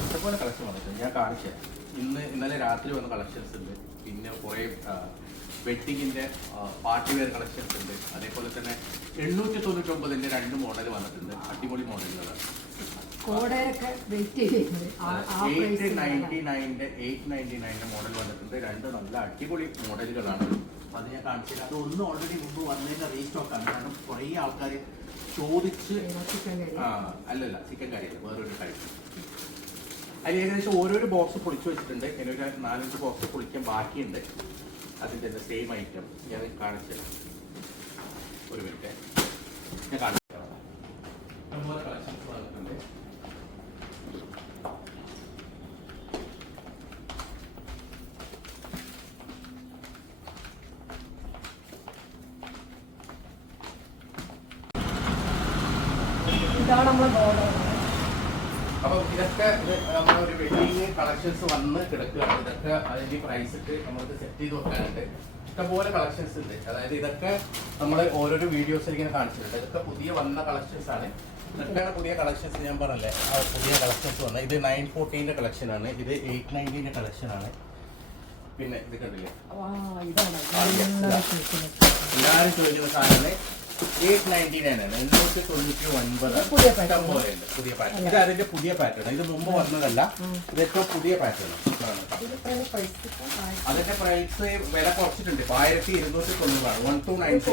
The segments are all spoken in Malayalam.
ഇഷ്ടംപോലെ കളക്ഷൻ വന്നിട്ടുണ്ട്. ഞാൻ കാണിച്ചത് ഇന്നലെ രാത്രി വന്ന കളക്ഷൻസ് ഉണ്ട്. പിന്നെ കുറേ വെഡിങ്ങിന്റെ പാർട്ടി വെയർ കളക്ഷൻസ് ഉണ്ട്. അതേപോലെ തന്നെ 899 2 മോഡൽ വന്നിട്ടുണ്ട്. അടിപൊളി മോഡലുകളാണ്. 899 മോഡൽ വന്നിട്ടുണ്ട്. 2 നല്ല അടിപൊളി മോഡലുകളാണ്. അത് ഞാൻ കാണിച്ചില്ല. അത് ഒന്ന് ഓൾറെഡി മുമ്പ് വന്നതിന്റെ റീസ്റ്റോക്ക് ആണ്. കാരണം കുറേ ആൾക്കാർ ചോദിച്ച് അല്ലല്ല ചിക്കൻ കറിയല്ല, വേറൊരു കറി. അതിൽ ഏകദേശം ഓരോരോ ബോക്സ് പൊളിച്ചു വെച്ചിട്ടുണ്ട്. ഇങ്ങനെ ഒരു 4-5 ബോക്സ് പൊളിക്കാൻ ബാക്കിയുണ്ട്. അതിൻ്റെ സെയിം ഐറ്റം ഞാൻ കാണിച്ചത്. ഒരു മിനിറ്റ് ഞാൻ കാണിച്ചു തരാം. അതുപോലെ കളക്ഷൻസ് വന്നിട്ടുണ്ട്. അപ്പൊ ഇതൊക്കെ നമ്മളൊരു വെഡിങ് കളക്ഷൻസ് വന്ന് കിടക്കുകയാണ്. ഇതൊക്കെ അതിന്റെ പ്രൈസ് ഇട്ട് നമുക്ക് സെറ്റ് ചെയ്ത് വെക്കാനുണ്ട്. ഇഷ്ടംപോലെ കളക്ഷൻസ് ഉണ്ട്. അതായത് ഇതൊക്കെ നമ്മൾ ഓരോരോ വീഡിയോസിൽ ഇങ്ങനെ കാണിച്ചിട്ടുണ്ട്. ഇതൊക്കെ പുതിയ വന്ന കളക്ഷൻസ് ആണ്. ഇതൊക്കെയാണ് പുതിയ കളക്ഷൻസ്. ഞാൻ പറഞ്ഞല്ലേ ആ പുതിയ കളക്ഷൻസ് വന്നത്. ഇത് 940 കളക്ഷനാണ്. ഇത് 890 കളക്ഷനാണ്. പിന്നെ ഇത് കണ്ടില്ലേ, എല്ലാവരും ചോദിക്കുന്ന സാധനമാണ്. 899 ആണ്. 899 പുതിയ പാറ്റേൺ. ഇത് അതിന്റെ പുതിയ പാറ്റേൺ. ഇത് മുമ്പ് വന്നതല്ല, ഇതൊക്കെ പുതിയ പാറ്റേൺ ആണ്. അതിന്റെ പ്രൈസ് വില കുറച്ചിട്ടുണ്ട്. 1290 ആണ്. 1290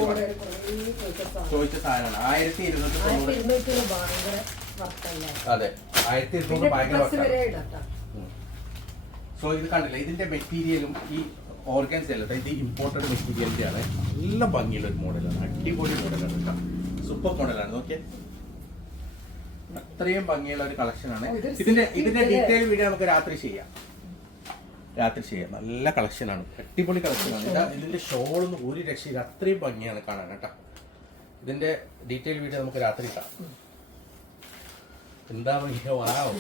ചോദിച്ച സാധനമാണ്. 1290. അതെ, 1200 ഭയങ്കര വർക്കാണ്. സോ ഇത് കണ്ടില്ല, ഇതിന്റെ മെറ്റീരിയലും ഈ ഓർഗൻസ് അല്ല, ഇത് ഇമ്പോർട്ടഡ് മെറ്റീരിയലിന്റെ ആണ്. നല്ല ഭംഗിയുള്ള ഒരു മോഡലാണ്. അടിപൊളി മോഡലാണ് കേട്ടോ. സൂപ്പർ മോഡലാണ്. നോക്കിയേ, അത്രയും ഭംഗിയുള്ള ഒരു കളക്ഷനാണ്. ഇതിന്റെ ഡീറ്റെയിൽ വീഡിയോ നമുക്ക് രാത്രി ചെയ്യാം. നല്ല കളക്ഷനാണ്, അടിപൊളി കളക്ഷനാണ്. ഇതിന്റെ ഷോളൊന്നും ഒരു രക്ഷയില്ല, അത്രയും ഭംഗിയാണ് കാണാൻ കേട്ടോ. ഇതിന്റെ ഡീറ്റെയിൽ വീഡിയോ നമുക്ക് രാത്രി കാണാം. എന്താ ഭംഗിയോ, വാവ്.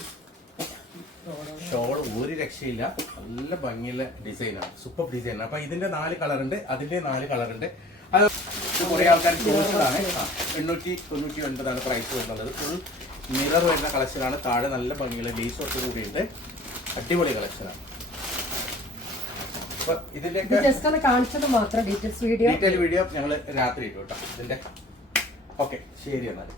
ഷോൾ ഒരു രക്ഷയില്ല, നല്ല ഭംഗിയുള്ള ഡിസൈനാണ്, സൂപ്പർ ഡിസൈനാണ്. അപ്പൊ ഇതിന്റെ 4 കളറുണ്ട്, അതിന്റെ 4 കളറുണ്ട്. അത് കുറെ ആൾക്കാർ ചോദിച്ചതാണ്. 899 പ്രൈസ് വരുന്നത്. ഫുൾ മിറർ വരുന്ന കളക്ഷനാണ്. താഴെ നല്ല ഭംഗിയുള്ള ലേസ് വർക്ക് കൂടിയുണ്ട്. അടിപൊളി കളക്ഷനാണ്. അപ്പൊ ഇതിന്റെയൊക്കെ ഡീറ്റെയിൽ വീഡിയോ ഞങ്ങൾ രാത്രി ഇട്ടു കേട്ടോ ഇതിന്റെ. ഓക്കെ, ശരി എന്നാൽ.